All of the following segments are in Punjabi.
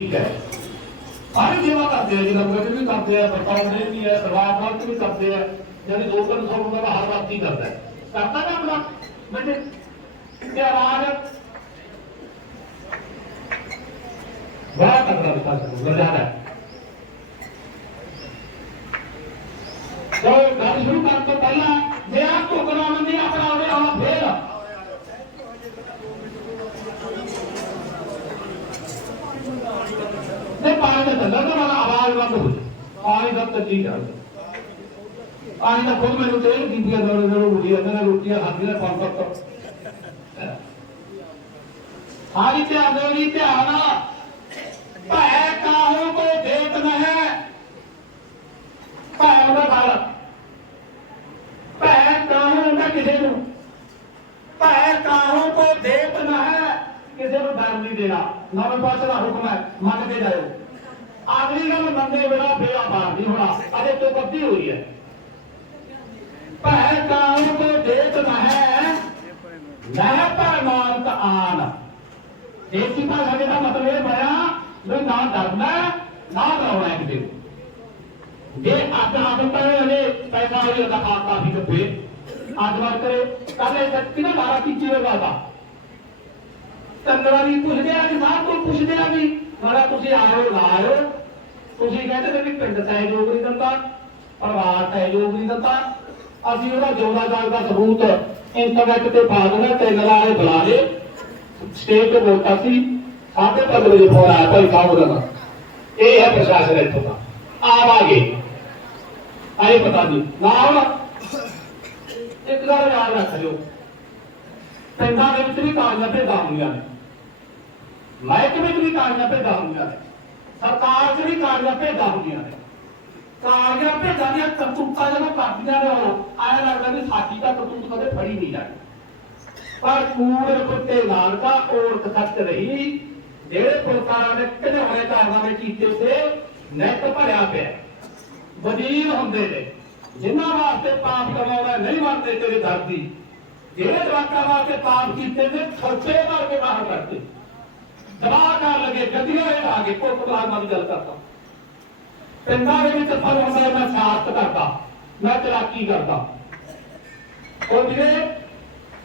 ਠੀਕ ਹੈ। ਸਾਰੇ ਸੇਵਾ ਕਰਦੇ ਆ ਜਿਹੜਾ ਮੁਕਤ ਵੀ ਕਰਦੇ ਆ ਬਰਤਾਉਂਦੇ ਵੀ ਆ ਸਰਵਾਰ ਵਰਤ ਵੀ ਕਰਦੇ ਆ ਜਿਹੜੀ ਦੋ ਤਿੰਨ ਸੌ ਬੰਦਾ ਹਰ ਵਕਤ ਹੀ। ਕਰਦਾ ਕਰਦਾ ਨਾ ਆਪਣਾ ਬੇਟੇ ਤੇ ਆਵਾਜ਼? ਬੜਾ ਤਕੜਾ ਵਿਕਾਸ ਹੋ। ਜੋ ਗੱਲ ਸ਼ੁਰੂ ਕਰਨ ਤੋਂ ਪਹਿਲਾਂ ਜੇ ਆਪ ਕੋ ਕਰਾਉਣ ਦੀ ਆਪਣਾ ਉਹਦੇ ਆਉਣਾ ਫੇਰ ਤੇ ਪਾਣੀ ਦਾ ਥੱਲੇ ਤੋਂ ਵਾਲਾ ਆਵਾਜ਼ ਬੰਦ ਹੋ ਜਾਏ ਪਾਣੀ ਦਾ ਤਾਂ ਠੀਕ ਹੈ ਖੁਦ ਮੈਨੂੰ ਤੇ ਬੀਬੀਆਂ ਨਾਲ ਨਾਲ ਰੋਟੀ ਇਹਨਾਂ ਨੇ ਰੋਟੀਆਂ ਖਾਂਦੀਆਂ ਪੰਜ ਸੱਤ। ਹਾਰੀ ਧਿਆਨ ਦਿਓ ਜੀ, ਧਿਆਨ ਭੈ ਕਾਹੂ ਕੋ ਦੇਤ ਨਹਿ ਭੈ ਉਹਦਾ ਗੱਲ ਭੈ ਕਾਹੂ ਹੁੰਦਾ ਕਿਸੇ ਨੂੰ? ਭੈ ਕਾਹੂ ਕੋ ਦੇਤ ਨਹਿ ਕਿਸੇ ਨੂੰ ਡਰ ਨਹੀਂ ਦੇਣਾ। ਨਵੇਂ ਪਾਸੇ ਦਾ ਹੁਕਮ ਹੈ ਮੰਨ ਕੇ ਜਾਓ ਆਖਰੀ ਗੱਲ ਮੰਨੇ ਬਿਨਾ ਫੇਰਾ ਪਾਰ ਨਹੀਂ ਹੋਣਾ। ਅਜੇ ਤੋਂ ਬੱਦੀ ਹੋਈ ਹੈ। ਭੈ ਕਾਹੂ ਕੋ ਦੇਤ ਨਹਿ ਨਹਿ ਪਰ ਨਾਨਕ ਆਨ ਦੇਸੀ ਭਾਸ਼ਾ ਦੇ ਦਾ ਮਤਲਬ ਇਹ ਬਣਿਆ, ਵੀ ਨਾ ਡਰਨਾ ਨਾ ਡਰਾਉਣਾ ਕਿਸੇ ਜੇ ਅੱਜ ਆਦਤ ਪਏ ਹਲੇ ਪੈਸਾ ਹੋਈ ਉਹਦਾ ਖਾਤਾ ਵੀ ਕੱਪੇ ਅੱਜ ਵਾਰ ਕਰੇ ਕੱਲੇ ਸੱਚੀ ਨਾ ਮਾਰਾ, ਕੀ ਚੀਜ਼ ਦਾ? ਤੰਦਵਾਰੀ ਪੁੱਛਦੇ ਆ ਕਿ ਸਾਹਿਬ ਕੋਲ ਪੁੱਛਦੇ ਆ ਵੀ ਮਾਰਾ ਤੁਸੀਂ ਆਇਓ ਲਾਇਓ ਤੁਸੀਂ ਕਹਿੰਦੇ ਨੇ ਵੀ ਪਿੰਡ ਸਹਿਯੋਗ ਨਹੀਂ ਦਿੰਦਾ, ਪਰਿਵਾਰ ਸਹਿਯੋਗ ਨਹੀਂ ਦਿੰਦਾ। ਅਸੀਂ ਉਹਦਾ ਜਿਉਂਦਾ ਜਾਗਦਾ ਸਬੂਤ ਇੰਟਰਨੈਟ ਤੇ ਪਾ ਦੇਣਾ ਤੇ ਵਾਲੇ ਬੁਲਾ ਲੇ ਸਟੇਟ ਤੇ ਵੋਟਾਂ ਸੀ ਸਾਢੇ ਪੰਜ ਵਜੇ ਫੋਨ ਆਇਆ, ਭਾਈ ਸਾਹਿਬ ਦਾ ਇਹ ਹੈ ਪ੍ਰਸ਼ਾਸਨ ਇੱਥੋਂ ਦਾ। ਆਵਾਂਗੇ ਆਏ ਪਤਾ ਨਹੀਂ। ਨਾਲ ਇੱਕ ਗੱਲ ਯਾਦ ਰੱਖ ਲਿਓ। ਪਿੰਡਾਂ ਦੇ ਵਿੱਚ ਵੀ ਕਾਗਜ਼ਾਂ ਤੇ ਹੁੰਦੀਆਂ ਨੇ। ਮਹਿਕਮੇ ਚ ਵੀ ਕਾਗਜ਼ਾਂ ਤੇ ਹੁੰਦੀਆਂ ਨੇ, ਸਰਕਾਰ 'ਚ ਵੀ ਕਾਗਜ਼ਾਂ ਤੇ ਹੁੰਦੀਆਂ ਨੇ। ਕਾਗਜ਼ਾਂ ਤੇ ਦੀਆਂ ਕਰਤੂਤਾਂ ਜਦੋਂ ਕਰਦੀਆਂ ਨੇ ਉਹ ਆਇਆ ਲੱਗਦਾ ਵੀ ਸਾਡੀ ਤਾਂ ਕਰਤੂਤ ਕਦੇ ਫੜੀ ਨਹੀਂ ਜਾਣੀ ਪਰ ਕੂੜ, ਕੁੱਤੇ, ਨਾਨਕਾ, ਔਰਤ ਸੱਚ ਰਹੀ ਜਿਹੜੇ ਪੁਲਕਾਰਾਂ ਨੇ ਕਿਹਨੇ ਹੋਏ ਕਾਰਨਾਮੇ ਕੀਤੇ ਤੇ ਨਿੱਤ ਭਰਿਆ ਪਿਆ ਵਜ਼ੀਰ ਹੁੰਦੇ ਨੇ, ਜਿਨ੍ਹਾਂ ਵਾਸਤੇ ਪਾਪ ਕਮਾਉਣਾ ਨਹੀਂ ਮੰਨਦੇ ਤੇਰੇ ਦਰ ਦੀ, ਜਿਹੜੇ ਜਵਾਕਾਂ ਵਾਸਤੇ ਪਾਪ ਕੀਤੇ ਨੇ, ਖਰਚੇ ਕਰਕੇ ਕੇ ਬਾਹਰ ਕਰਦੇ ਦਬਾਅ ਕਰਨ ਲੱਗੇ ਗੱਡੀਆਂ ਇਹ ਆ ਕੇ ਕੋਟ ਬਾਹਰ ਨਾਲ ਗੱਲ ਕਰਦਾ। ਪਿੰਡਾਂ ਦੇ ਵਿੱਚ ਫਲ ਹੁੰਦਾ ਮੈਂ ਸਿਆਸਤ ਕਰਦਾ, ਮੈਂ ਚਲਾਕੀ ਕਰਦਾ। ਉਹ ਜਿਹੜੇ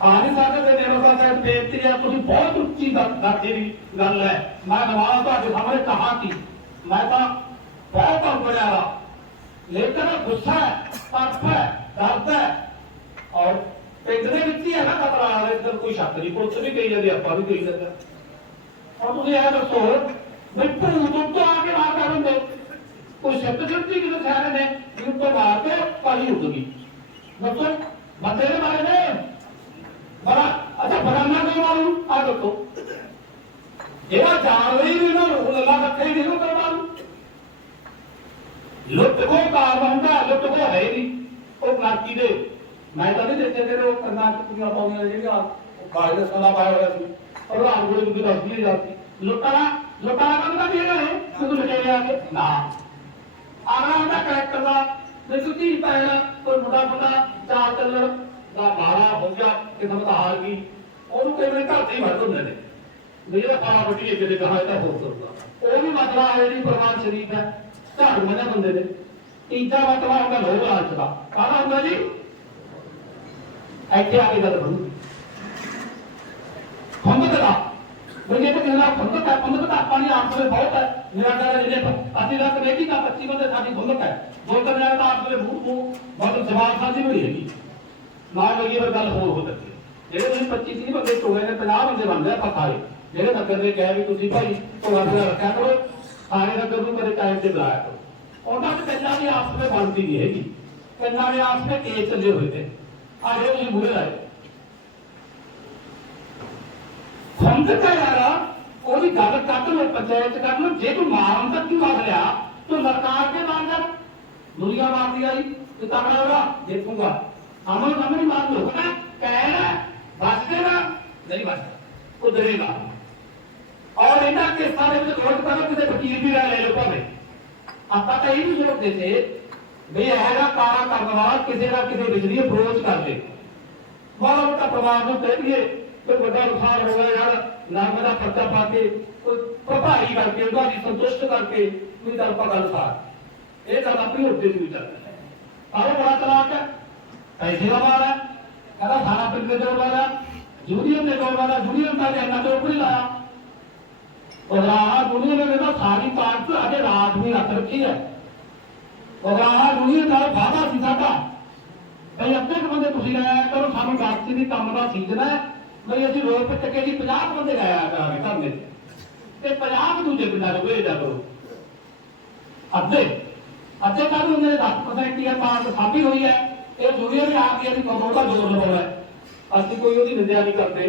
ਆਨੇ ਸਾਡੇ ਦੇ ਨੇੜੋਂ ਸਾਹਿਬ ਬੇਨਤੀ ਹੈ, ਤੁਸੀਂ ਬਹੁਤ ਉੱਚੀ ਦਰਜੇ ਦੀ ਗੱਲ ਹੈ। ਮੈਂ ਨਵਾਜ਼ ਤੁਹਾਡੇ ਸਾਹਮਣੇ ਕਹਾ ਕੀ ਮੈਂ ਤਾਂ ਬਹੁਤ ਅੰਬੜਿਆ ਲੇਕਿਨ ਗੁੱਸਾ ਹੈ, ਤੜਫ ਹੈ, ਦਰਦ ਹੈ। ਔਰ ਪਿੰਡ ਦੇ ਵਿੱਚ ਹੀ ਹੈ ਨਾ ਖਤਰਾ ਆ ਕੋਈ ਸ਼ੱਕ ਨਹੀਂ, ਪੁਲਿਸ ਵੀ ਕਹੀ ਜਾਂਦੀ, ਆਪਾਂ ਵੀ ਕਹੀ ਜਾਂਦਾ ਔਰ ਤੁਸੀਂ ਇਹ ਦੱਸੋ, ਵੀ ਭੂਤ ਉੱਤੋਂ ਆ ਕੇ ਮਾਰ ਕਰ ਦਿੰਦੇ। ਕੋਈ ਸਿੱਧ ਗਿਰਦੀ ਕਿਤੇ ਸਾਰੇ ਨੇ ਵੀ ਉੱਤੋਂ ਮਾਰ ਕੇ ਪਾਲੀ ਉੱਡ ਗਈ। ਦੱਸੋ, ਬੰਦੇ ਦੇ ਮਾਰੇ ਨੇ? ਬੜਾ, ਅੱਛਾ ਬਰਾਨਾ ਕੋਈ ਮਾਰੂ? ਆ ਦੱਸੋ। ਜਿਹੜਾ ਜਾਣ ਲਈ ਵੀ ਨਾ ਰੂਲ ਅੱਲਾ ਰੱਖੇ ਨਹੀਂ ਨੂੰ ਕਰਵਾ ਲੂ ਲੁੱਟ ਕੋ ਕਾਰ ਹੁੰਦਾ ਲੁੱਟ ਕੋ ਹੈ ਨਹੀਂ। ਉਹ ਨਾਕੀ ਦੇ, ਮੈਂ ਤਾਂ ਨਹੀਂ ਦੇਖੇ ਜਿਹੜੇ ਉਹ ਕੰਨਾਂ ਚ ਕੁੜੀਆਂ ਪਾਉਂਦੀਆਂ ਜਿਹੜੀਆਂ, ਉਹ ਕਾਲੇ ਦਾ ਸਲਾ ਪਾਇਆ ਹੋਇਆ ਸੀ। ਉਹ ਰਾਤ ਨੂੰ ਵੀ ਦੱਸਦੀ ਜਾਂਦੀ ਲੁੱਟਣਾ ਲੁੱਟਣਾ ਕਹਿੰਦਾ ਵੀ ਇਹਨਾਂ ਨੇ ਤੂੰ ਲੁੱਟੇ ਲਿਆ ਕੇ। ਨਾ। ਆਣਾ ਉਹਦਾ ਕਰੈਕਟਰ ਦਾ ਤੂੰ ਧੀ ਪੈਣਾ ਕੋਈ ਮੁੰਡਾ ਮੁੰਡਾ ਚਾਲ ਚੱਲਣ ਦਾ ਮਾਰਾ ਹੋ ਗਿਆ ਕਿ ਸਮਝ ਹਾਰ ਗਈ ਉਹਨੂੰ ਕਈ ਵਾਰੀ ਘਰ ਤੇ ਹੀ ਵੜ ਦਿੰਦੇ ਨੇ। ਇਹਦਾ ਪਾਲਾ ਇੱਕ ਦੇ ਕਹਾ ਇਹਦਾ ਹੋਰ ਕਰਦਾ ਉਹ ਵੀ ਮਸਲਾ ਹੈ ਜਿਹੜੀ ਪ੍ਰਮਾਨ ਸ਼ਰੀਫ ਹੈ ਝਾੜੂ ਮੰਨੇ ਬੰਦੇ ਨੇ ਤੀਜਾ ਮਸਲਾ ਹੁੰਦਾ ਲੋਕ ਲਾਲਚ ਦਾ। ਕਾਹਦਾ ਹੁੰਦਾ ਜੀ? ਇੱਥੇ ਆ ਕੇ ਗੱਲ ਬਣੂ ਖੰਭਤ ਦਾ ਬਈ ਇਹ ਤਾਂ ਕਹਿੰਦਾ ਖੰਭਤ ਹੈ ਖੰਭਤ ਦਾ ਪਾਣੀ ਆਪ ਦੇ ਬਹੁਤ ਹੈ। ਨਿਰਾਕਾਰ ਜਿਹੜੇ ਅਸੀਂ ਦਾ ਕਮੇਟੀ ਦਾ 25 ਬੰਦੇ ਸਾਡੀ ਖੰਭਤ ਹੈ। ਦੋ ਤਿੰਨ ਜਣੇ ਤਾਂ ਆਪ ਦੇ ਮੂੰਹ ਮੂੰਹ ਬਹੁਤ ਜਵਾਬ ਸਾਂਝੀ ਬਣੀ ਹੈਗੀ। ਨਾਲ ਲਗੀ ਪਰ ਗੱਲ ਹੋਰ ਹੋ ਸਕਦੀ ਜਿਹੜੇ ਤੁਸੀਂ 25 30 ਬੰਦੇ ਟੋਏ ਨੇ 50 ਬੰਦੇ ਬਣਦੇ ਆ ਪਕਾਏ ਜਿਹੜੇ ਨਗਰ ਦੇ ਕਹੇ ਵੀ ਤੁਸੀਂ ਭਾਈ ਟੋਆ ਦਾ ਰੱਖਿਆ ਕਰੋ, ਸਾਰੇ ਨਗਰ ਨੂੰ ਕਦੇ ਟਾਈਮ ਤੇ ਬੁਲਾਇਆ ਕਰੋ। ਉਹਨਾਂ ਦੇ ਪਹਿਲਾਂ ਵੀ ਆਪਸ ਵਿੱਚ ਬਣਦੀ ਨਹੀਂ ਹੈਗੀ। ਪਹਿਲਾਂ ਵੀ ਆਪਸ ਵਿੱਚ ਕੇਸ ਚੱਲੇ ਹੋਏ ਨੇ। ਆ ਜਿਹੜੇ ਤੁਸੀਂ ਮੂਹਰੇ ਆਏ ਖੰਡ ਕਾ ਯਾਰਾ ਉਹਦੀ ਗੱਲ ਕੱਢ ਲੋ ਪੰਚਾਇਤ ਕਰ ਲੋ ਜੇ ਤੂੰ ਮਾਰਨ ਤੱਕ ਕੀ ਮਾਰ ਲਿਆ, ਤੂੰ ਲੜਕਾਰ ਕੇ ਮਾਰ ਜਾ। ਦੁਨੀਆ ਮਾਰਦੀ ਆਈ ਤੇ ਤਗੜਾ ਹੋਗਾ ਦੇਖੂਗਾ। ਅਮਲ ਕੰਮ ਨਹੀਂ ਮਾਰ ਲੋ ਨਾ। ਕਹਿਣਾ ਬਸ ਦੇਣਾ ਨਹੀਂ ਬਸ ਕੁਦਰੇਗਾ ਔਰ ਇਹਨਾਂ ਕੇਸਾਂ ਦੇ ਵਿੱਚ ਲੋਟ ਕਰੋ ਕਿਸੇ ਵਕੀਲ ਦੀ ਰਾਏ ਲੈ ਭਾਵੇਂ। ਆਪਾਂ ਤਾਂ ਇਹ ਵੀ ਸੋਚਦੇ ਸੀ ਵੀ ਇਹ ਕਾਰਾ ਕਰਨ ਵਾਲਾ ਕਿਸੇ ਨਾ ਕਿਸੇ ਬਿਜਲੀ ਅਪਰੋਚ ਕਰ ਦੇ ਮਾੜਾ ਮੋਟਾ ਪਰਿਵਾਰ ਨੂੰ ਕਹਿ ਦਈਏ ਕੋਈ ਵੱਡਾ ਨੁਕਸਾਨ ਹੋ ਗਿਆ ਯਾਰ ਨਰਮੇ ਦਾ ਪਰਚਾ ਪਾ ਕੇ, ਕੋਈ ਭਰਪਾਈ ਕਰਕੇ ਉਹਦਾ ਦੀ ਸੰਤੁਸ਼ਟ ਕਰਕੇ ਕੋਈ ਤਾਂ ਆਪਾਂ ਗੱਲ ਇਹ ਗੱਲ ਆਪਣੀ ਉੱਤੇ ਦੀ ਚੱਲਦੀ ਆਹ, ਬੜਾ ਤਲਾਕ ਹੈ। ਪੈਸੇ ਦਾ ਮਾਰ ਹੈ। ਕਹਿੰਦਾ ਸਾਰਾ ਪਿੰਡ ਦੇ ਜੋੜ ਵਾਲਾ ਜੂਨੀਅਰ ਦੇ ਜੋੜ ਵਾਲਾ ਜੂਨੀਅਰ ਦਾ ਜੰਨਾ ਤੋਂ ਉੱਪਰ ਲਾਇਆ। ਉਹ ਜੂਨੀਅਰ ਨੇ ਤਾਂ ਸਾਰੀ ਪਾਰਟ ਅਜੇ ਰਾਤ ਵੀ ਰੱਖ ਰੱਖੀ ਹੈ। ਉਹ ਰਾਹ ਜੂਨੀਅਰ ਦਾ ਵਾਦਾ ਸੀ ਸਾਡਾ। ਭਈ ਅੱਧੇ ਕੁ ਬੰਦੇ ਤੁਸੀਂ ਲਾਇਆ ਕਰੋ, ਸਾਨੂੰ ਗਾਸਤੀ ਦੀ ਕੰਮ ਦਾ ਸੀਜ਼ਨ ਹੈ। ਬਈ ਅਸੀਂ ਰੋਡ ਤੇ ਚੱਕੇ ਜੀ 50 ਬੰਦੇ ਲਾਇਆ ਕਰਾਂਗੇ ਧਰਨੇ ਤੇ। ਤੇ 50 ਦੂਜੇ ਪਿੰਡਾਂ ਦੇ ਭੇਜਿਆ ਕਰੋ ਅੱਧੇ। ਅੱਧੇ ਕਾਹਨੂੰ ਹੁੰਦੇ ਨੇ 10% ਹੀ ਆ ਸਾਬੀ ਹੋਈ ਹੈ। ਇਹ ਜੂਨੀਅਰ ਨੇ ਆਪ ਹੀ ਇਹਦੀ ਕਮੋਂ ਜ਼ੋਰ ਲਗਾਉਣਾ ਹੈ ਅਸੀਂ ਕੋਈ ਉਹਦੀ ਨਿੰਦਿਆ ਨਹੀਂ ਕਰਦੇ,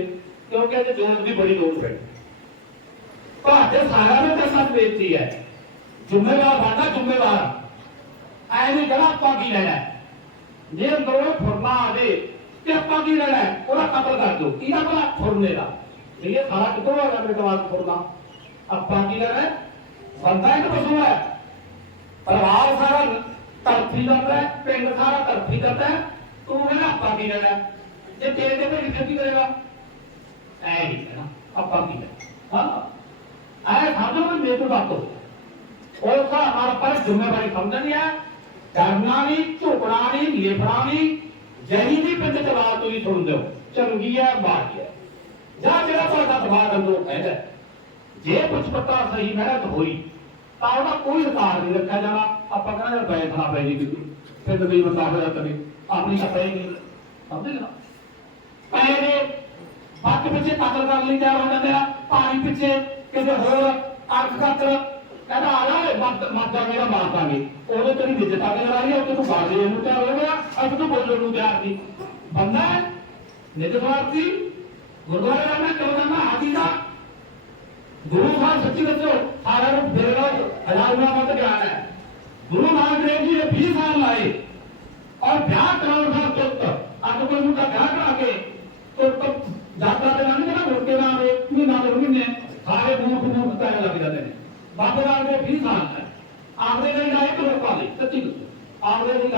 ਕਿਉਂਕਿ ਇਹਦੇ ਜ਼ੋਰ ਦੀ ਬੜੀ ਲੋੜ ਪਈ। ਤੁਹਾਡੇ ਸਾਰਿਆਂ ਨੇ ਤਾਂ ਸਭ ਬੇਇੱਜ਼ਤੀ ਹੈ, ਜ਼ਿੰਮੇਵਾਰ ਸਾਡਾ ਜ਼ਿੰਮੇਵਾਰ। ਐਵੇਂ ਨਹੀਂ ਆਪਾਂ ਕੀ ਲੈਣਾ ਜੇ ਅੰਦਰੋਂ ਫੁਰਨਾ ਆ ਜੇ ਤੇ ਆਪਾਂ ਕੀ ਲੈਣਾ ਉਹਦਾ ਕਤਲ ਕਰ ਦਿਓ। ਇਹਦਾ ਭਲਾ? ਫੁਰਨੇ ਦਾ। ਇਹ ਸਾਰਾ ਕਿਤੋਂ ਆ ਮੇਰੇ ਦਿਮਾਗ ਫੁਰਨਾ ਆਪਾਂ ਕੀ ਲੈਣਾ ਬੰਦਾ ਇੱਕ ਪਸ਼ੂ ਹੈ। ਪਰਿਵਾਰ ਸਾਰਾ ਤਰਫੀ ਕਰਦਾ ਪਿੰਡ ਸਾਰਾ ਤਰਫੀ ਕਰਦਾ ਤੂੰ ਕਹਿੰਦਾ ਆਪਾਂ ਕੀ ਲੈਣਾ ਜੇ ਤੇਰੇ ਦੇ ਵਿੱਚ ਕੀ ਕਰੇਗਾ। ਐ ਹੀ ਕਹਿਣਾ ਆਪਾਂ ਕੀ ਲੈਣਾ? ਹਾਂ? ਐ ਸਮਝੋ ਮੈਂ ਮੇਰੇ ਤੋਂ ਬਾਤੋ ਉਹ ਤਾਂ ਹਮਾਰਾ ਪਰ ਜ਼ਿੰਮੇਵਾਰੀ ਸਮਝਣੀ ਹੈ। ਡਰਨਾ ਨਹੀਂ, ਝੁਕਣਾ ਨਹੀਂ ਲਿਫੜਾ ਨਹੀਂ, ਜਹੀ ਦੀ ਤੁਸੀਂ ਸੁਣ ਦਿਓ ਚੰਗੀ ਹੈ ਮਾੜੀ ਹੈ ਜਾਂ ਜਿਹੜਾ ਤੁਹਾਡਾ ਦਿਮਾਗ ਅੰਦਰੋਂ ਕਹਿੰਦਾ ਜੇ ਕੁਝ ਪਤਾ ਸਹੀ ਮਿਹਨਤ ਹੋਈ, ਤਾਂ ਉਹਦਾ ਕੋਈ ਰਿਕਾਰਡ ਨਹੀਂ ਰੱਖਿਆ ਜਾਣਾ। ਆਪਾਂ ਕਹਿੰਦੇ ਬੈਠਣਾ ਪੈ ਜੀ ਕਿਤੇ ਫਿਰ ਵੀ ਬੰਦਾ ਹੋਇਆ ਕਦੇ ਆਪਣੀ ਤਾਂ ਪਈ ਨਹੀਂ। ਸਮਝੇ ਨਾ ਪਏ ਨੇ ਪੱਟ ਪਿੱਛੇ ਕਤਲ ਕਰਨ ਲਈ ਤਿਆਰ ਹੋ ਜਾਂਦੇ ਆ। ਪਾਣੀ ਪਿੱਛੇ ਕਿਸੇ ਹੋਰ ਅੱਖ ਖਾਤਰ ਕਹਿੰਦਾ, ਆ ਜਾ ਮੱਦ ਮੱਦਾ ਮੇਰਾ ਮਾਰ ਦਾਂਗੇ। ਉਹਦੇ ਤੇਰੀ ਇੱਜ਼ਤ ਆ ਕੇ ਰਹੀ ਹੈ ਉਹ ਤੈਨੂੰ ਬਾਦੇ ਨੂੰ ਤਿਆਰ ਹੋ ਗਿਆ। ਅੱਜ ਤੂੰ ਬੋਲਣ ਨੂੰ ਤਿਆਰ ਨਹੀਂ। ਬੰਦਾ ਹੈ ਨਿਤ ਸਵਾਰਥੀ ਗੁਰਦੁਆਰੇ ਰਹਿਣਾ ਕਿਉਂ ਰਹਿਣਾ ਹਾਜੀ ਦਾ। ਗੁਰੂ ਸਾਹਿਬ ਸੱਚੀ ਦੱਸੋ ਸਾਰਿਆਂ ਨੂੰ ਬੇੜਾ ਹਜ਼ਾਰ ਗੁਣਾ ਵੱਧ ਗਿਆਨ ਹੈ। ਗੁਰੂ ਨਾਨਕ ਦੇਵ ਜੀ ਨੇ 20 ਸਾਲ ਲਾਏ, ਔਰ ਵਿਆਹ ਕਰਾਉਣ ਦਾ ਤੁਰਤ, ਅੱਜ ਕੋਈ ਮੁੰਡਾ ਵਿਆਹ ਕਰਾ ਕੇ ਤੁਰਤ ਜਾਤਰਾ ਤੇ ਲੰਘ ਜਾਣਾ ਮੁੜ ਕੇ ਨਾ ਆਵੇ, ਮਹੀਨਾ ਦੇ ਮਹੀਨੇ, ਸਾਰੇ ਮੂੰਹ ਤੋਂ ਮੂੰਹ ਕਹਿਣ ਲੱਗ ਜਾਂਦੇ ਨੇ। ਬਾਬੇ ਨਾਲ ਦੇ 20 ਸਾਲ ਹੈ। ਆਪਦੇ ਲਈ ਲਾਏ ਕਿ ਲੋਕਾਂ ਲਈ ਸੱਚੀ ਦੱਸੋ ਆਪਦੇ ਲਈ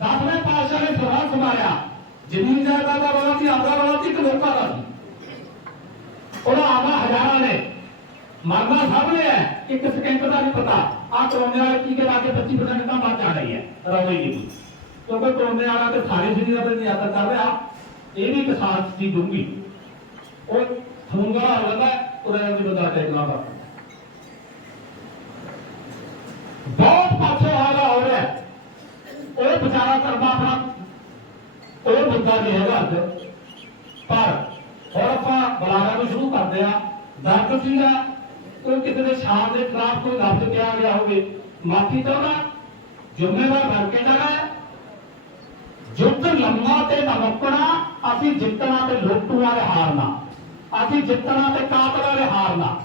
ਦਸਵੇਂ ਪਾਤਸ਼ਾਹ ਨੇ ਸਵਾਲ ਸੁਣਾਇਆ ਜਿੰਨੀ ਜਾਇਦਾਦ ਦਾ ਵਾਲਾ ਸੀ ਆਪਦਾ ਵਾਲਾ ਸੀ ਕਿ ਲੋਕਾਂ ਦਾ ਸੀ ਉਹਨਾਂ ਆਵਾ ਹਜ਼ਾਰਾਂ ਨੇ। ਮਰਨਾ ਸਭ ਨੇ ਹੈ, ਇੱਕ ਸਕਿੰਟ ਦਾ ਨਹੀਂ ਪਤਾ। ਆ ਕਰੋਨੇ ਵਾਲੇ ਕੀ ਕੇ ਲਾਗੇ 25% ਤਾਂ ਮਰ ਜਾ ਰਹੀ ਹੈ ਰੋਈ ਨਹੀਂ। ਕਿਉਂਕਿ ਕਰੋਨੇ ਵਾਲਾ ਤੇ ਸਾਰੇ ਸਰੀਰ ਦਾ ਨਿਯਾਤ ਕਰ ਰਿਹਾ। ਇਹ ਵੀ ਕਿਸਾਨ ਸਾਥ ਦੀ ਡੂੰਗੀ ਉਹ ਫੂੰਗਾ ਹੋ ਜਾਂਦਾ ਉਹਦਾ ਵੀ ਬੰਦਾ ਟੈਕਲਾ ਦਾ ਬਹੁਤ ਪਾਸੇ ਹਾਲਾ ਹੋ ਰਿਹਾ। ਉਹ ਵਿਚਾਰਾ ਕਰਦਾ ਆਪਣਾ ਉਹ ਬੰਦਾ ਨਹੀਂ ਹੈਗਾ ਅੱਜ। ਪਰ ਹੁਣ ਆਪਾਂ ਬੁਲਾਣਾ ਨੂੰ ਸ਼ੁਰੂ ਕਰਦੇ ਆ ਦਰਦ ਸੀਗਾ ਕੋਈ ਕਿਸੇ ਦੇ ਸ਼ਾਨ ਦੇ ਖਿਲਾਫ ਕੋਈ ਲਫ਼ਜ਼ ਕਿਹਾ ਗਿਆ ਹੋਵੇ, ਮਾਫੀ ਚਾਹੁੰਦਾ? ਜ਼ਿੰਮੇਵਾਰ ਬਣ ਕੇ ਜਾਣਾ ਹੈ। ਜੁੱਧ ਲੰਮਾ ਤੇ ਨਮਕਣਾ ਅਸੀਂ ਜਿੱਤਣਾ ਤੇ ਲੁੱਟੂ ਵਾਲੇ ਹਾਰਨਾ। ਅਸੀਂ ਜਿੱਤਣਾ ਤੇ ਕਾਤਲਾਂ ਵਾਲੇ ਹਾਰਨਾ।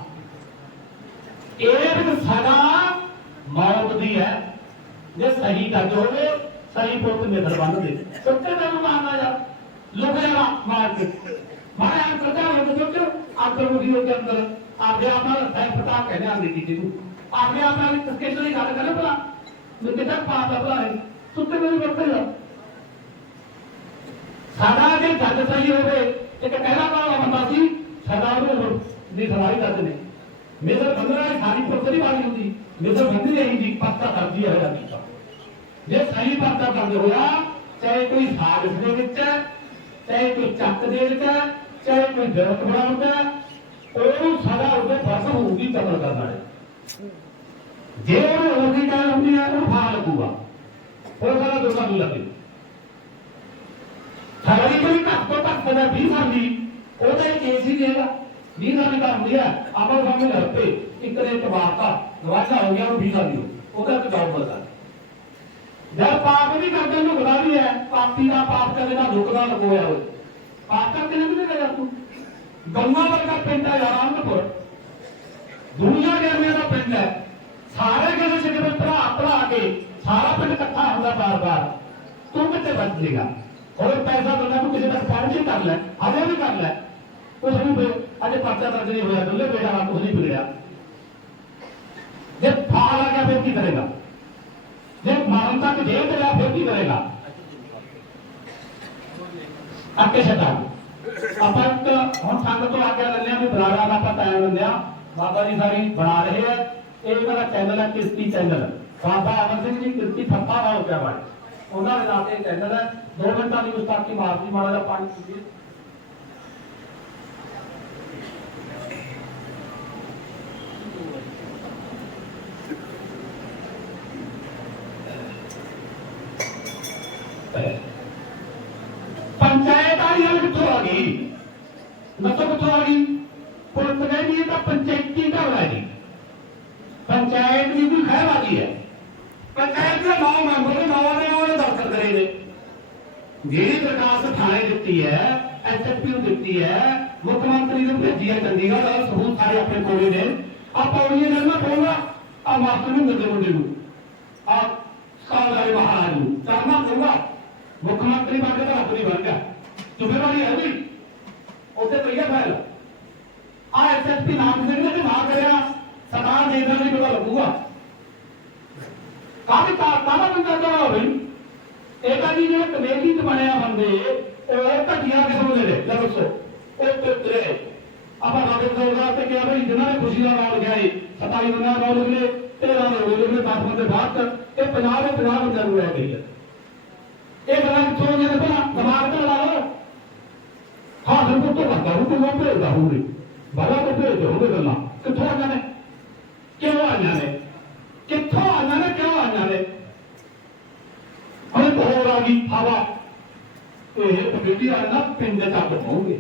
ਇਹ ਵੀ ਸਦਾ ਮੌਤ ਦੀ ਹੈ। ਜੇ ਸਹੀ ਕਰਦੇ ਹੋਵੇ ਸਹੀ ਪੁੱਤ ਨਿਧਰ ਬੰਨ ਦੇ ਸੁੱਤੇ ਤੈਨੂੰ ਮਾਰਨਾ ਯਾਰ ਲੁਕਿਆ ਮਾਰ ਕੇ। ਮਾਰਿਆ ਕਰਦਾ ਹੋ ਤੇ ਸੋਚੋ। ਆਦਰ ਮੁਦੀ ਹੋ ਅੰਦਰ। ਆਪਦੇ ਆਪ ਨਾਲ ਸਹਿ ਪਤਾ ਕਹਿੰਦੇ ਆ ਅੰਗਰੇਜ਼ੀ ਨੂੰ ਆਪਦੇ ਆਪ ਨਾਲ ਕਿਸੇ ਦੀ ਗੱਲ ਕਰੇ ਭਲਾ? ਮੈਂ ਕਿਤਾ ਪਾਪ ਦਾ ਭਲਾ ਹੈ ਸੁੱਤੇ ਮੈਨੂੰ ਵਰਤੇ ਜਾ। ਸਾਡਾ ਜੇ ਜੱਜ ਸਹੀ ਹੋਵੇ, ਇੱਕ ਕਹਿਣਾ ਵਾਲਾ ਬੰਦਾ ਸੀ ਸਾਡਾ ਉਹਨੂੰ ਦੀ ਸਵਾਰੀ ਦੱਸ ਨੇ। ਮੇਰੇ ਬੰਦਰਾ ਸਾਰੀ ਪੁੱਤਰੀ ਵਾਲੀ ਹੁੰਦੀ। ਮੇਰੇ ਬੰਦੀ ਰਹੀ ਦੀ ਪੱਤਾ ਦਰਜੀ ਹੋਇਆ ਨਹੀਂ ਜੇ ਸਹੀ ਪਰਚਾ ਬੰਦ ਹੋਇਆ, ਚਾਹੇ ਕੋਈ ਸਾਜ਼ਿਸ਼ ਦੇ ਵਿੱਚ ਹੈ ਚਾਹੇ ਕੋਈ ਚੱਕ ਦੇ ਵਿੱਚ ਹੈ ਚਾਹੇ ਕੋਈ ਜਰਤ ਬਣਾਉਂਦਾ ਉਹਨੂੰ ਸਦਾ ਉਹਦੇ ਫਸ ਹੋਊਗੀ ਕਤਲ ਕਰਨ ਵਾਲੇ। ਜੇ ਉਹ ਹੋਗੀ ਗੱਲ ਹੁੰਦੀ ਹੈ ਉਹ ਫਾ ਲੱਗੂਗਾ ਉਹ ਸਾਰਾ ਦੋਸਤਾਂ ਨੂੰ ਲੱਗੇ ਸਾਰੀ ਕੋਈ ਘੱਟ ਤੋਂ ਘੱਟ ਸਦਾ 20 ਸਾਲ ਦੀ ਉਹਦਾ ਕੇਸ ਹੀ ਦੇਗਾ 20 ਸਾਲ ਦੀ ਕੰਮ ਲਿਆ ਆਪਾਂ ਸਾਹਮਣੇ ਲੱਪੇ ਇੱਕ ਨੇ ਤਬਾਤਾ ਗਵਾਚਾ ਹੋ ਗਿਆ, ਉਹ 20 ਸਾਲ ਦੀ ਉਹਦਾ ਤੇ ਜੌਬ ਜਦ ਪਾਪ ਵੀ ਕਰਦੇ ਨੂੰ ਬੁਲਾ ਵੀ ਹੈ। ਪਾਪੀ ਦਾ ਪਾਪ ਕਦੇ ਨਾ ਰੁਕਦਾ ਲਗੋਇਆ ਹੋਵੇ। ਪਾਪ ਕਰਦੇ ਨਹੀਂ ਮਿਲੇਗਾ ਯਾਰ ਤੂੰ। ਗੰਗਾ ਵਰਗਾ ਪਿੰਡ ਹੈ ਯਾਰ ਦੁਨੀਆ ਦੇ ਦਾ ਪਿੰਡ ਹੈ। ਸਾਰੇ ਜਿਹੜੇ ਸਿੱਧੇ ਭਰਾ ਭਰਾ ਕੇ ਸਾਰਾ ਪਿੰਡ ਇਕੱਠਾ ਹੁੰਦਾ ਬਾਰ-ਬਾਰ। ਤੂੰ ਕਿੱਥੇ ਬਚ ਜੇਗਾ? ਹੋਰ ਪੈਸਾ ਬੰਦਾ ਨੂੰ ਕਿਸੇ ਦਾ ਫਰਜ਼ ਹੀ ਕਰ ਲੈ ਅਜੇ ਵੀ ਕਰ ਲੈ। ਕੁਛ ਨਹੀਂ ਅਜੇ ਪਰਚਾ ਦਰਜ ਨਹੀਂ ਹੋਇਆ, ਦੁੱਲੇ ਬੇਟਾ ਦਾ ਕੁਛ ਨਹੀਂ ਵਿਗੜਿਆ ਜੇ ਫਾਲ ਆ ਗਿਆ ਫਿਰ ਕੀ ਕਰੇਗਾ? ਮਰਨ ਤੱਕ ਜੇਲ੍ਹ ਚ ਰਿਹਾ ਫਿਰ ਕੀ ਕਰੇਗਾ? ਅੱਕੇ ਛੱਡਾ। ਆਪਾਂ ਇੱਕ ਹੁਣ ਸੰਗ ਤੋਂ ਆਗਿਆ ਲੈਂਦੇ ਆ ਵੀ ਬਰਾੜਾ ਦਾ ਆਪਾਂ ਟਾਈਮ ਲੈਂਦੇ ਆ ਬਾਬਾ ਜੀ ਸਾਰੀ ਬਣਾ ਰਹੇ ਆ। ਇਹ ਇਹਨਾਂ ਦਾ ਚੈਨਲ ਹੈ ਕਿਸ਼ਤੀ ਚੈਨਲ ਬਾਬਾ ਅਮਰ ਸਿੰਘ ਜੀ ਕਿਸ਼ਤੀ ਥੱਪਾ ਨਾਲ ਰੁਕਿਆ ਵਾਲੇ ਉਹਨਾਂ ਦੇ ਨਾਂ ਤੇ ਚੈਨਲ ਹੈ। 2 ਮਿੰਟਾਂ ਦੀ ਉਸਤਾਦੀ ਮਾਰਦੀ ਮਾੜਾ ਜਿਹਾ ਪਾਣੀ ਪੀਈਏ ਪੰਚਾਇਤ ਵਾਲੀ ਗੱਲ ਕਿੱਥੋਂ ਆ ਗਈ ਦੱਸੋ ਕਿੱਥੋਂ ਆ ਗਈ ਪੁਲਿਸ ਕਹਿੰਦੀ ਇਹ ਤਾਂ ਪੰਚਾਇਤੀ ਘਰ ਹੈ ਜੀ। ਪੰਚਾਇਤ ਦੀ ਵੀ ਖੈਰ ਆ ਹੈ। ਪੰਚਾਇਤ ਦੇ ਨੌ ਮੈਂਬਰ ਨੇ ਨੌ ਨੇ ਉਹਨੇ ਦਫ਼ਤਰ ਕਰੇ ਨੇ। ਜਿਹੜੀ ਦਰਖਾਸਤ ਥਾਣੇ ਦਿੱਤੀ ਹੈ ਐਸਐਸਪੀ ਨੂੰ ਦਿੱਤੀ ਹੈ, ਮੁੱਖ ਮੰਤਰੀ ਨੂੰ ਭੇਜੀ ਹੈ ਚੰਡੀਗੜ੍ਹ ਔਰ ਸਬੂਤ ਸਾਰੇ ਆਪਣੇ ਕੋਲੇ ਨੇ। ਆ ਪੌੜੀਆਂ ਨਾਲ ਨਾ ਪਊਗਾ ਆ ਮਾਸਟਰ ਨੂੰ ਮਿਲਦੇ ਮੁੰਡੇ ਨੂੰ। ਆ ਸਾਲਾਰੇ ਮਹਾਰਾਜ ਨੂੰ। ਕਰਨਾ ਪਊਗਾ ਮੁੱਖ ਮੰਤਰੀ ਬਣ ਕੇ ਤਾਂ ਰੱਬ ਨਹੀਂ ਬਣ ਗਿਆ। ਜ਼ਿੰਮੇਵਾਰੀ ਹੈ ਵੀ ਉੱਥੇ ਪਈਆ ਫਾਇਲ ਆ ਐਸਐਸਪੀ ਨਾਮ ਸਿੰਘ ਨੇ ਨਾ ਕਰਿਆ ਸਰਕਾਰ ਦੇ ਦੇਣ ਪਤਾ ਲੱਗੂਗਾ। ਕਾਹਦੇ ਕਾਹਦਾ ਬੰਦਾ ਦਾ ਹੋਵੇ ਇਹ ਤਾਂ ਜੀ ਜਿਹੜੇ ਕਮੇਟੀ ਚ ਬਣਿਆ ਬੰਦੇ, ਉਹ ਘਟੀਆਂ ਕਿਸਮ ਦੇ ਨੇ, ਲੈ ਦੱਸੋ। ਉਹ ਤੇ ਆਪਾਂ ਰਾਬੇ ਸਰਦਾਰ ਤੇ ਕਿਹਾ ਬਈ ਜਿਨ੍ਹਾਂ ਨੇ ਖੁਸ਼ੀ ਦਾ ਨਾਮ ਲਿਖਿਆ ਏ 27 ਬੰਦਿਆਂ ਦਾ ਨਾਮ ਲਿਖੇ 13 ਦਾ ਨਾਮ 10 ਬੰਦੇ ਬਾਅਦ ਚ, ਇਹ 50 ਦੇ 50 ਬੰਦਿਆਂ ਨੂੰ ਰਹਿ ਗਈ ਹੈ। ਇਹ ਗੱਲਾਂ ਕਿੱਥੋਂ ਆਈਆਂ ਭਲਾ? ਦਿਮਾਗ ਤੇ ਲਾ ਲਓ। ਹਾਂ ਫਿਰ ਤੋਂ ਵੱਡਾ ਹੋ ਤੂੰ ਭੇਜਦਾ ਹੋਊਗੀ ਬਾਲਾ ਤੋਂ ਭੇਜਦੇ ਹੋਊਗੇ ਗੱਲਾਂ। ਕਿੱਥੋਂ ਆਈਆਂ ਨੇ? ਕਿਉਂ ਆਈਆਂ ਨੇ? ਕਿੱਥੋਂ ਆਈਆਂ ਨੇ, ਕਿਉਂ ਆਈਆਂ ਨੇ? ਹੁਣ ਹੋਰ ਆ ਗਈ, ਹਵਾ। ਇਹ ਕਮੇਟੀ ਆ ਨਾ ਪਿੰਡ ਤੱਕ ਪਹੁੰਚੇ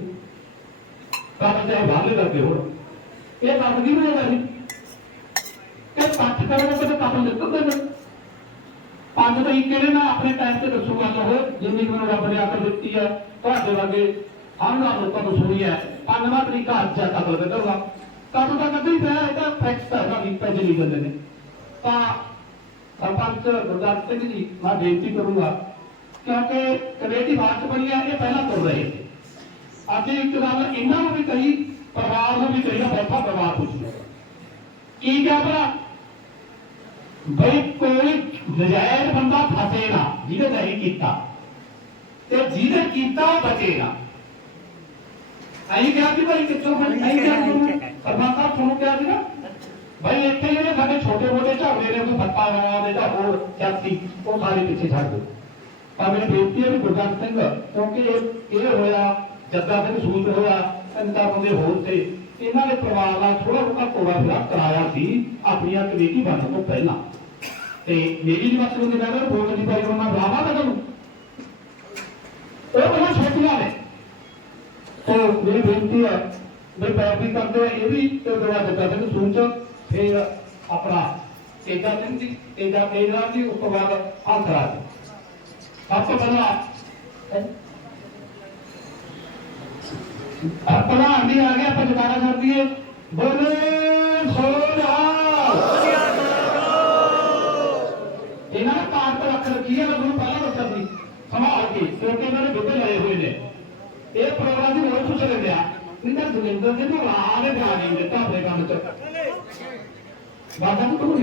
ਰੱਬ ਚਾਹੇ ਬਾਹਰਲੇ ਕਰਦੇ ਹੋਣ ਇਹ ਕੰਮ ਕੀ ਬਣਾਉਂਦਾ ਸੀ ਕਿ ਪੱਟ ਕਰਨ ਤੇ ਕੰਮ ਨਿਕਲਦੇ ਨੇ। ਪੰਜ ਤਰੀਕੇ ਨੇ ਨਾ ਆਪਣੇ ਟਾਈਮ ਤੇ ਦੱਸੂਗਾ ਤਾਂ ਜਿੰਨੀ ਮੈਨੂੰ ਰੱਬ ਨੇ ਅਕਲ ਦਿੱਤੀ ਹੈ ਤੁਹਾਡੇ ਵਰਗੇ ਆਂਦਾ ਲੋਕਾਂ ਤੋਂ ਸੁਣੀ ਹੈ ਪੰਜਵਾਂ ਤਰੀਕਾ ਅੱਜ ਆ ਕਤਲ ਕੱਢੂਗਾ ਕਤਲ ਤਾਂ ਕੱਢੀ ਪਿਆ ਇਹ ਤਾਂ ਫੈਕਟਸ ਹੈ ਸਾਡੀ ਪੈਸੇ ਨਹੀਂ ਦਿੰਦੇ ਨੇ। ਤਾਂ ਸਰਪੰਚ ਗੁਰਦਾਸ ਸਿੰਘ ਜੀ, ਮੈਂ ਬੇਨਤੀ ਕਰੂੰਗਾ, ਕਿਉਂਕਿ ਕਮੇਟੀ ਬਾਅਦ ਚ ਬਣੀ ਹੈ, ਇਹ ਪਹਿਲਾਂ ਤੁਰ ਰਹੇ ਸੀ ਅੱਜ ਇੱਕ ਗੱਲ ਇਹਨਾਂ ਨੂੰ ਵੀ ਕਹੀ, ਪਰਿਵਾਰ ਨੂੰ ਵੀ ਕਹੀ ਆ ਬੈਠਾ ਪਰਿਵਾਰ ਪੁੱਛ ਲਓ ਕੀ ਕਿਹਾ ਭਲਾ? ਬਈ ਕੋਈ ਨਜਾਇਜ਼ ਬੰਦਾ ਫਸੇ ਨਾ, ਜਿਹਦੇ ਨਹੀਂ ਕੀਤਾ। ਤੇ ਜਿਹਦੇ ਕੀਤਾ ਉਹ ਬਚੇਗਾ ਅਹੀਂ ਕਿਹਾ ਸੀ ਭਾਈ ਕਿੱਥੋਂ ਫਿਰ? ਅਹੀਂ ਕਿਹਾ ਤੁਹਾਨੂੰ ਸਰਪੰਚ ਸਾਹਿਬ ਤੁਹਾਨੂੰ ਕਿਹਾ ਸੀ ਨਾ ਭਾਈ ਇੱਥੇ ਜਿਹੜੇ ਸਾਡੇ ਛੋਟੇ ਮੋਟੇ ਝਗੜੇ ਨੇ, ਕੋਈ ਫੱਟਾ ਵਾਲਾ ਦੇ ਜਾਂ ਹੋਰ ਸਿਆਸੀ ਉਹ ਸਾਰੇ ਪਿੱਛੇ ਛੱਡ ਦਿਓ। ਪਰ ਮੇਰੀ ਬੇਨਤੀ ਹੈ ਵੀ ਗੁਰਦਾਸ ਸਿੰਘ, ਕਿਉਂਕਿ ਇਹ ਇਹ ਹੋਇਆ, ਜੱਦਾ ਸਿੰਘ ਸੂਤ ਹੋਇਆ ਇੰਦਾ ਬੰਦੇ ਹੋਰ ਤੇ। ਇਹਨਾਂ ਦੇ ਪਰਿਵਾਰ ਨਾਲ ਥੋੜਾ ਬਹੁਤਾ ਤੋੜਾ ਫੇਰਾ ਕਰਾਇਆ ਸੀ, ਆਪਣੀਆਂ ਕਮੇਟੀ ਬਣਨ ਤੋਂ ਪਹਿਲਾਂ। ਤੇ ਮੇਰੀ ਜੀ ਬਸ ਉਹਨੇ ਕਹਿੰਦਾ ਵੋਟ ਦੀ ਪਾਈ ਉਹਨਾਂ ਬੁਲਾਵਾ ਤਾਂ ਤੁਹਾਨੂੰ ਉਹ ਉਹਨਾਂ ਛੋਟੀਆਂ ਨੇ ਤੇ ਮੇਰੀ ਬੇਨਤੀ ਹੈ ਵੀ ਪੈਰਵੀ ਕਰਦੇ ਆ ਇਹ ਵੀ ਤੇ ਦਵਾ ਜੱਦਾ ਸਿੰਘ ਸੂਤ ਫਿਰ ਆਪਣਾ ਤੇਜਾ ਸਿੰਘ ਜੀ, ਤੇਜਾ ਤੇਜਾ ਜੀ, ਉਸ ਤੋਂ ਬਾਅਦ ਆਂਤਰਾ ਜੀ। ਸਭ ਤੋਂ ਪਹਿਲਾਂ ਆਪਣਾ ਆਂਦੀ ਆ ਗਿਆ ਆਪਾਂ ਜਵਾਰਾ ਕਰ ਦਈਏ। ਬੋਲੇ ਸੋਨਾ ਇਹਨਾਂ ਨੇ ਕਾਰਡ ਰੱਖ ਰੱਖੀ ਹੈ ਮੈਨੂੰ ਪਹਿਲਾਂ ਦੱਸਿਆ ਸੀ ਸੰਭਾਲ ਕੇ ਕਿਉਂਕਿ ਇਹਨਾਂ ਨੇ ਬਿੱਲ ਲਏ ਹੋਏ ਨੇ ਇਹ ਪ੍ਰੋਗਰਾਮ ਦੀ ਹੋਰ ਪੁੱਛ ਲੈਂਦੇ ਆ ਨਹੀਂ ਤਾਂ ਨੂੰ ਰਾਹ ਨੇ ਬਣਾ ਦਿੱਤਾ ਆਪਣੇ ਕੰਮ ਚ। ਬਾਬਾ ਨੂੰ ਕਹੋ